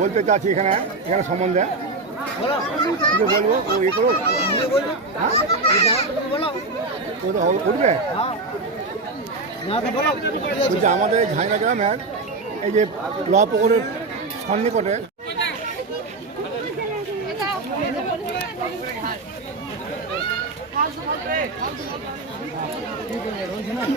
বলতে চাচ্ছি এখানে এখানে সম্বন্ধে। ও ইয়ে করো উঠবে আমাদের ঝাইনা গ্রামের এই যে লপুকুরের সন্নিকটে डीजे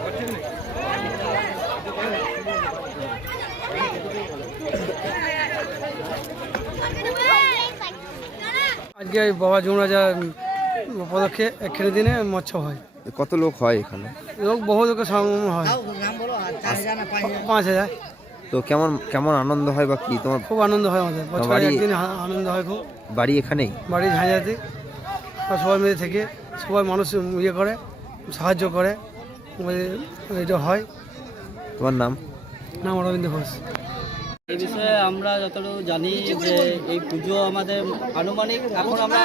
আজকে বাবা যমরাজা উপলক্ষে এখানে দিনে মৎস্য হয়। কত লোক হয় এখানে? লোক বহু লোকের সমাগম হয়। পাঁচ হাজার। তো কেমন কেমন আনন্দ হয় বা কি? তোমার খুব আনন্দ হয় আমাদের। বছরে বাড়ি- একদিন আনন্দ হয় খুব। বাড়ি এখানেই? বাড়ি ঝাঁঝাতে সবাই মিলে থেকে সবাই মানুষ ইয়ে করে সাহায্য করে। এটা হয়। তোমার নাম? নাম অরবিন্দ ঘোষ। এই বিষয়ে আমরা যতটুকু জানি যে এই পুজো আমাদের আনুমানিক, এখন আমরা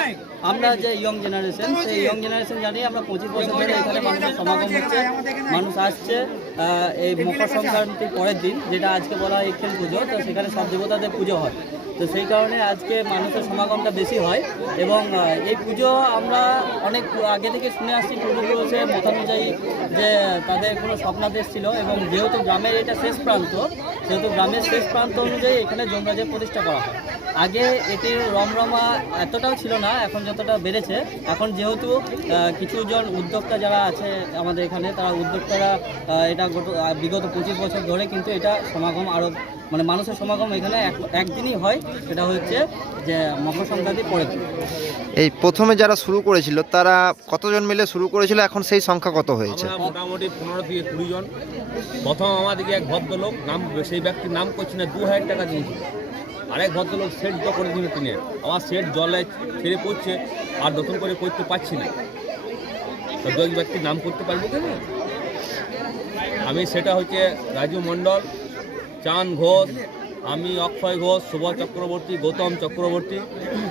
আমরা যে ইয়ং জেনারেশন সেই ইয়ং জেনারেশন জানি আমরা পঁচিশ বছর ধরে এখানে মানুষের সমাগম হচ্ছে, মানুষ আসছে। এই মকর সংক্রান্তির পরের দিন, যেটা আজকে বলা হয় এক্ষেল পুজো, তো সেখানে সব দেবতাদের পুজো হয়। তো সেই কারণে আজকে মানুষের সমাগমটা বেশি হয় এবং এই পুজো আমরা অনেক আগে থেকে শুনে আসছি, পূর্বপুরুষের মতানুযায়ী যে তাদের কোনো স্বপ্নাদেশ ছিল এবং যেহেতু গ্রামের এটা শেষ প্রান্ত, সেহেতু গ্রামের শেষ প্রান্ত অনুযায়ী এখানে যমরাজের প্রতিষ্ঠা করা হয়। আগে এটির রমরমা এতটাও ছিল না এখন যতটা বেড়েছে। এখন যেহেতু কিছুজন উদ্যোক্তা যারা আছে আমাদের এখানে তারা উদ্যোক্তারা এটা গত বিগত পঁচিশ বছর ধরে কিন্তু এটা সমাগম আরও মানে মানুষের সমাগম এখানে এক একদিনই হয়। সেটা হচ্ছে যে মকর সংক্রান্তি দিন। এই প্রথমে যারা শুরু করেছিল তারা কতজন মিলে শুরু করেছিল? এখন সেই সংখ্যা কত হয়েছে? মোটামুটি পনেরো থেকে কুড়ি জন। প্রথম আমাদেরকে এক ভদ্রলোক নাম সেই ব্যক্তির নাম করছি না দু হাজার টাকা দিয়েছিল। আরেক ভদ্রলোক সেট করে দিল তিনি আমার সেট জলে ছেড়ে পড়ছে, আর নতুন করে করতে পারছি না। তো দু ব্যক্তির নাম করতে পারব কেন আমি সেটা হচ্ছে রাজু মণ্ডল, চাঁদ ঘোষ, আমি অক্ষয় ঘোষ শুভ চক্রবর্তী, গৌতম চক্রবর্তী,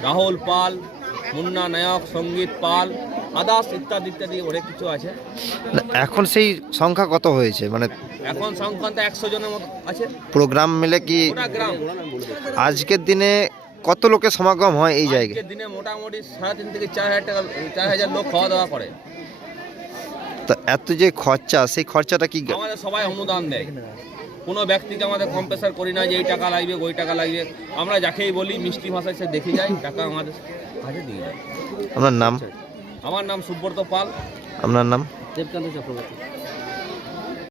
রাহুল পাল, মুন্না নায়ক, সংগীত পাল আদাস ইত্যাদি ইত্যাদি অনেক কিছু আছে। এখন সেই সংখ্যা কত হয়েছে? মানে এখন সংখ্যান্ত একশো জনের মতো আছে। প্রোগ্রাম মিলে কি গোটা গ্রাম। আজকের দিনে কত লোকের সমাগম হয় এই জায়গায়? আজকের দিনে মোটামুটি সাড়ে তিন থেকে চার হাজার টাকা চার হাজার লোক খাওয়া দাওয়া করে। তো এত যে খরচা সেই খরচাটা কি আমাদের সবাই অনুদান দেয়। কোনো ব্যক্তিকে আমাদের কম প্রেশার করি না যে এই টাকা লাগবে ওই টাকা লাগবে। আমরা যাকেই বলি মিষ্টি ভাষায় সে দেখে যাই টাকা আমাদের কাছে দিয়ে যায়। আপনার নাম? আমার নাম সুব্রত পাল। আপনার নাম? দেবকান্ত চক্রবর্তী।